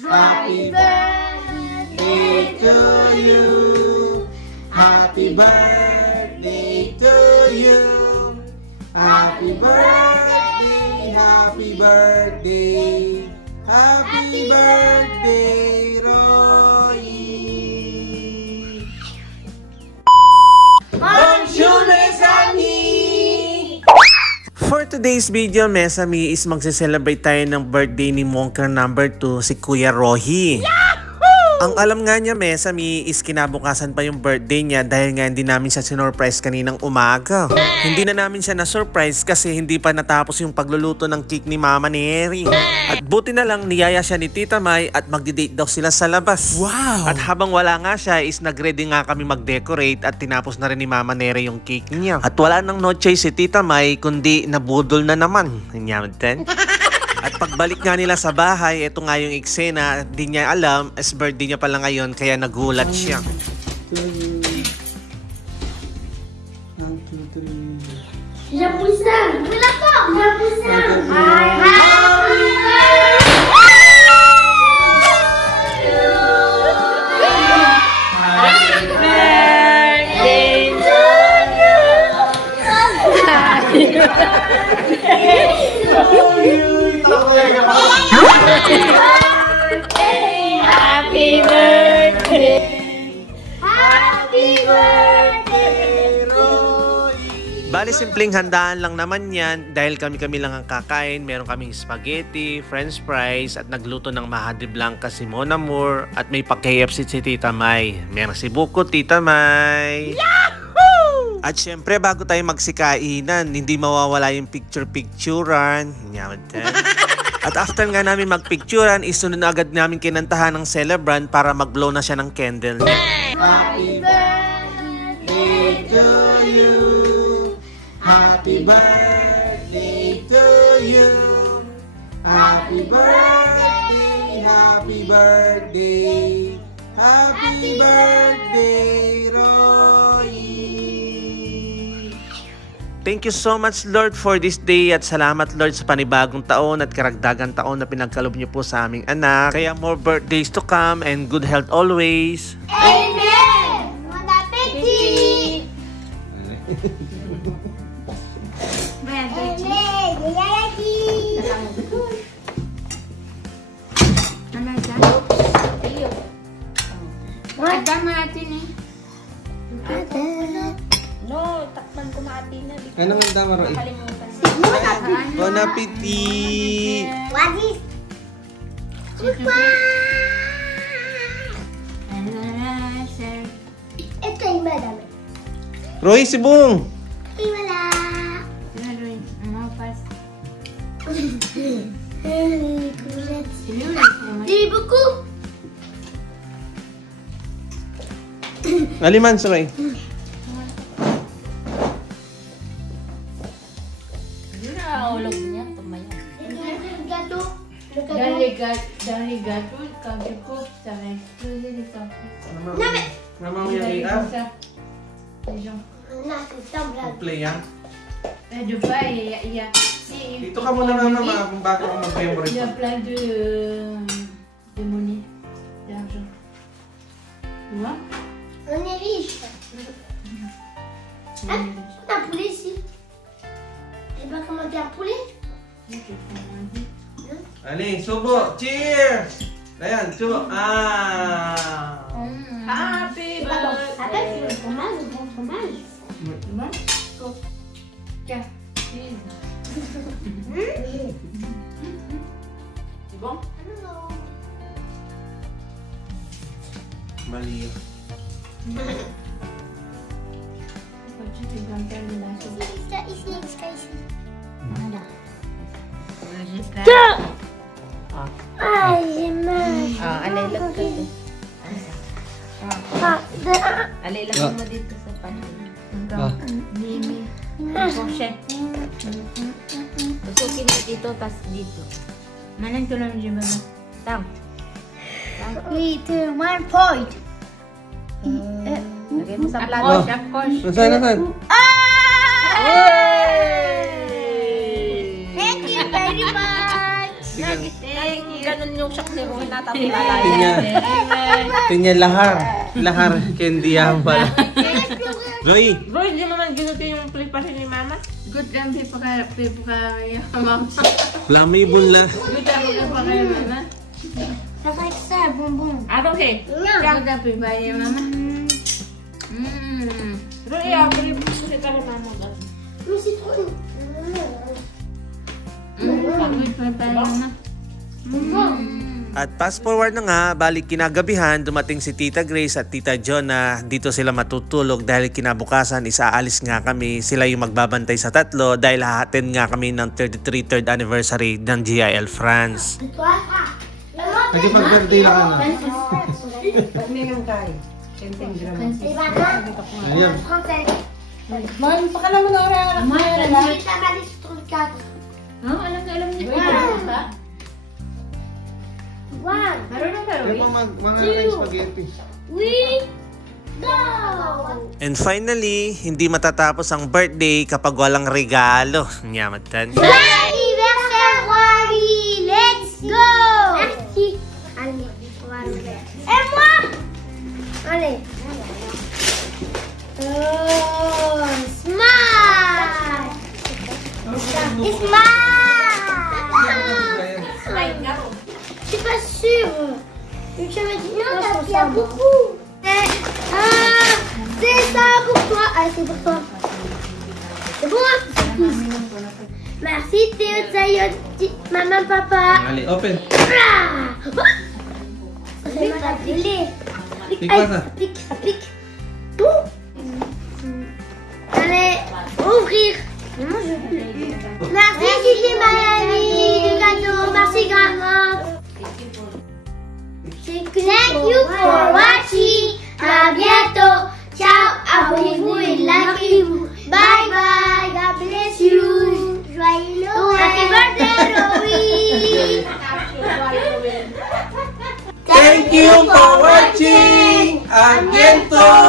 Happy birthday to you. Happy birthday to you. Happy birthday, happy birthday. Happy birthday, Roy. Bonjour, Mesami! For today's video, Mesami, is magse-celebrate tayo ng birthday ni Monker number 2, si Kuya Rohi. Ang alam nga niya, Mesami, is kinabukasan pa yung birthday niya dahil nga hindi namin siya sinurprise kaninang umaga. Hindi na namin siya na-surprise kasi hindi pa natapos yung pagluluto ng cake ni Mama Neri. At buti na lang niyaya siya ni Tita May at magdi-date daw sila sa labas. Wow! At habang wala nga siya is nag-ready nga kami mag-decorate at tinapos na rin ni Mama Neri yung cake niya. At wala nang no choice si Tita May kundi nabudol na naman. Nyamten. At pagbalik nga nila sa bahay, ito nga yung eksena, di niya alam, as birthday niya pala ngayon, kaya nagulat siya. 1, 2, 3. Hapus na! Wala po! Hapus na! Happy birthday to you! Happy birthday! Happy birthday, Roy! Bali, simpleng handaan lang naman yan dahil kami lang ang kakain. Meron kaming spaghetti, french fries at nagluto ng Mahadi Blanca si Mon Amour at may pa-KFC si Tita May. Merci beaucoup, Tita May! Yahoo! At syempre, bago tayo magsikainan, hindi mawawala yung picture-picturean. At after nga namin magpicturean, isunod na agad namin kinantahan ng celebrant para mag-blow na siya ng candle. Happy birthday to you. Happy birthday to you. Happy birthday, happy birthday. Happy birthday, Roy. Thank you so much, Lord, for this day at salamat, Lord, sa panibagong taon at karagdagang taon na pinagkalob niyo po sa aming anak. Kaya more birthdays to come and good health always. Amen! Bon appétit! No, takpan ko mati na. Anong dama, Roy? Nakalimutan. Bon appétit! What is? Ito yung madami. Roy, sibong! Wala. Di buku! Aliman, Roy. Ulog niya, tumaya. Dari gato, kami ko sa dito. Mama mo yung iya? Dijon. Play yan? Medyo ba, iya. Dito ka muna, Mama, kung bago ako mag-favorite. Il y a plein de monnaie, d'argent. Tu vois? On est riche. Ah, on a un poulet ici. Tu sais pas comment faire un poulet? Allez, subo! Cheers! Ayan, subo! Ah! Happy birthday! Attends, c'est le fromage, le bon fromage. Bon. Tiens, cheese. C'est bon? Mali. Tu fais comme ça, le lâcher. Ici. Voilà. Ah, j'ai mal. Alay lang ka dito. Alay lang mo dito sa panin. Mimi. Pochette. Tusukin mo dito, tas dito. Manan ko lang dyan ba? Tang. 3, 2, 1, point. Lagay mo sa plato, of course. Nasaan? Thank you very much. Thank you. ganun yung shock ni Roy natapos lalaya. Tingnan lahar. Lahar, candy yan pala. Roy! Roy, di mo man ginuti yung preparation ni Mama? Good lang, mama. Wala may bunla. Good lang, mama. Nakaksa, bonbon. I don't care. Good lang, mama. Roy, ako rin po kita kay Mama. May citron. Good mama. At fast forward na nga, balik kinagabihan, dumating si Tita Grace at Tita John na dito sila matutulog dahil kinabukasan isaalis nga kami. Sila yung magbabantay sa tatlo dahil hahatin nga kami ng 33rd anniversary ng GIL France. Nagipag-birthday lang ano. Ayan. Man, pakala mo na orang Alam niya. One. Kaya pa mga spaghetti. We go! And finally, hindi matatapos ang birthday kapag walang regalo. Nyamatan. Anniversaire, let's go! Merci. Allez, et moi? Allez. Oh, smile! Smile! Je suis pas sûre. Tu m'as dit non, il y a beaucoup. C'est ça pour toi. Allez, c'est pour toi. C'est bon, hein? Merci Théo, Zayon, maman, papa. Allez, open. Ah! C'est pas grillé. Pique pas ça. Pique, ça pique. Ouh. Allez, ouvrir. Merci Gigi Miami du cadeau. Merci grand-mère. Thank you for watching. À bientôt. Ciao. Abonnez-vous et likez-vous. Bye bye. God bless you. Joyeux Noël. Happy birthday, Rory. Thank you for watching. Ang gento.